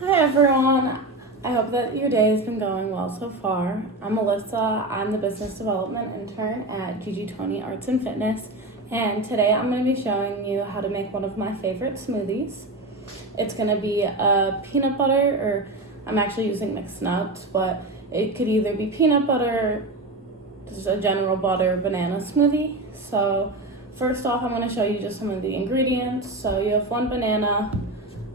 Hi everyone, I hope that your day has been going well so far. I'm Melissa, I'm the Business Development Intern at GG20 Arts and Fitness, and today I'm going to be showing you how to make one of my favorite smoothies. It's going to be a peanut butter, or I'm actually using mixed nuts, but it could either be peanut butter, just a general butter, banana smoothie. So first off, I'm going to show you just some of the ingredients. So you have 1 banana,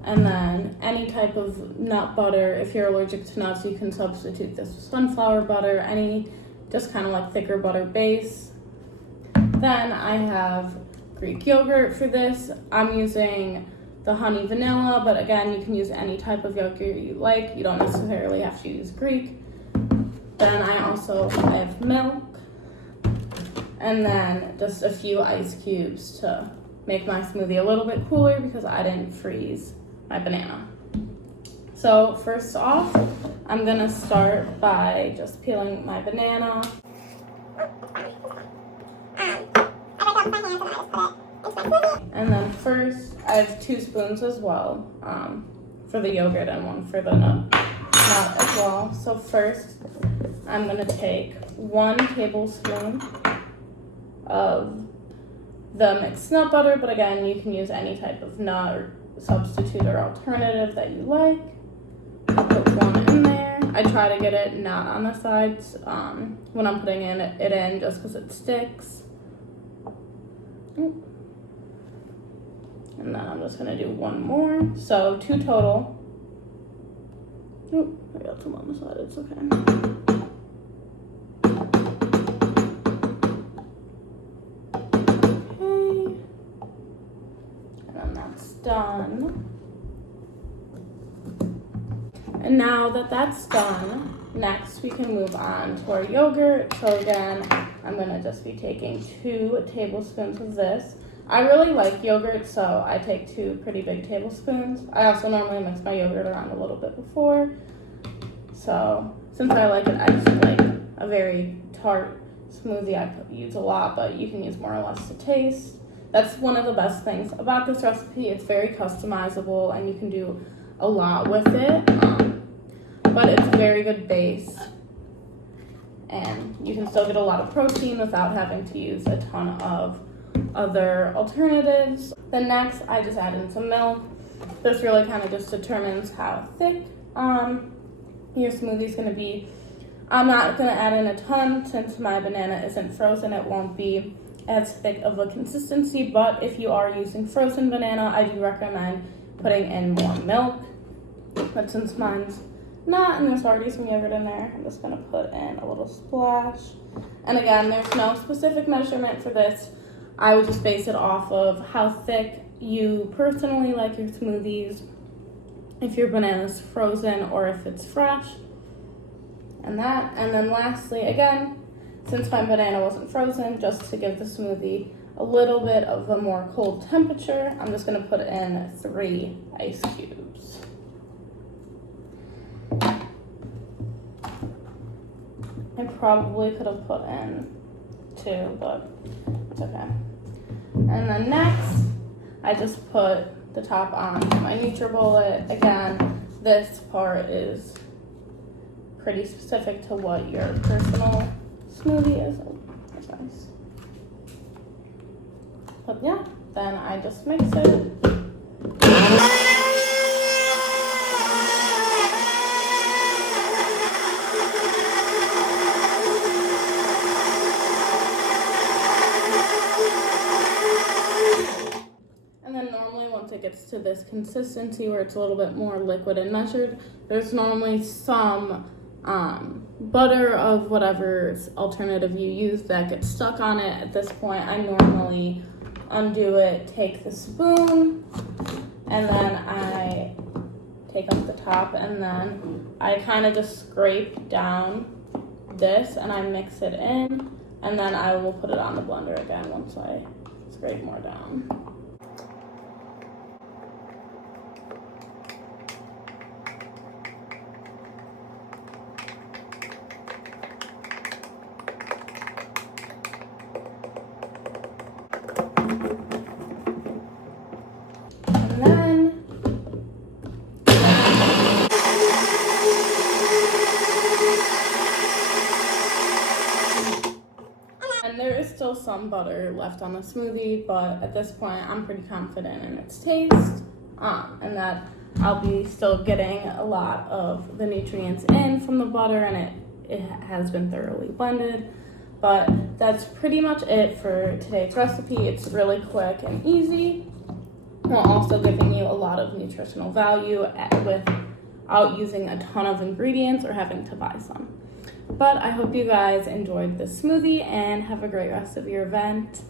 and then any type of nut butter. If you're allergic to nuts, you can substitute this with sunflower butter, any just kind of like thicker butter base. Then I have Greek yogurt for this. I'm using the honey vanilla, but again, you can use any type of yogurt you like. You don't necessarily have to use Greek. Then I have milk, and then just a few ice cubes to make my smoothie a little bit cooler because I didn't freeze my banana. So first off, I'm gonna start by just peeling my banana. And then first, I have 2 spoons as well, for the yogurt and 1 for the nut as well. So first, I'm gonna take 1 tablespoon of the mixed nut butter, but again, you can use any type of nut or substitute or alternative that you like. Put 1 in there. I try to get it not on the sides when I'm putting it in just because it sticks. And then I'm just gonna do 1 more. So 2 total. Oop, I got some on the side, it's okay. Done. And now that that's done, next we can move on to our yogurt. So again, I'm gonna just be taking 2 tablespoons of this. I really like yogurt, so I take 2 pretty big tablespoons. I also normally mix my yogurt around a little bit before. So since I like it, I just like a very tart smoothie, I use a lot, but you can use more or less to taste. That's one of the best things about this recipe. It's very customizable and you can do a lot with it, but it's a very good base. And you can still get a lot of protein without having to use a ton of other alternatives. Then next, I just add in some milk. This really kind of just determines how thick your smoothie is going to be. I'm not going to add in a ton since my banana isn't frozen. It won't be as thick of a consistency, but if you are using frozen banana, I do recommend putting in more milk. But since mine's not and there's already some yogurt in there, I'm just gonna put in a little splash. And again, there's no specific measurement for this. I would just base it off of how thick you personally like your smoothies, if your banana's frozen or if it's fresh. And then lastly, again, since my banana wasn't frozen, just to give the smoothie a little bit of a more cold temperature, I'm just going to put in 3 ice cubes. I probably could have put in 2, but it's okay. And then next, I just put the top on my NutriBullet. Again, this part is pretty specific to what your personal smoothie is. Oh, that's nice. But yeah, then I just mix it. And then normally once it gets to this consistency where it's a little bit more liquid and measured, there's normally some butter of whatever alternative you use that gets stuck on it. At this point, I normally undo it, take the spoon, and then I take off the top, and then I kind of just scrape down this and I mix it in, and then I will put it on the blender again once I scrape more down. And then still some butter left on the smoothie, but at this point I'm pretty confident in its taste, and that I'll be still getting a lot of the nutrients in from the butter, and it has been thoroughly blended. But that's pretty much it for today's recipe. It's really quick and easy, while also giving you a lot of nutritional value without using a ton of ingredients or having to buy some. But I hope you guys enjoyed this smoothie and have a great rest of your event.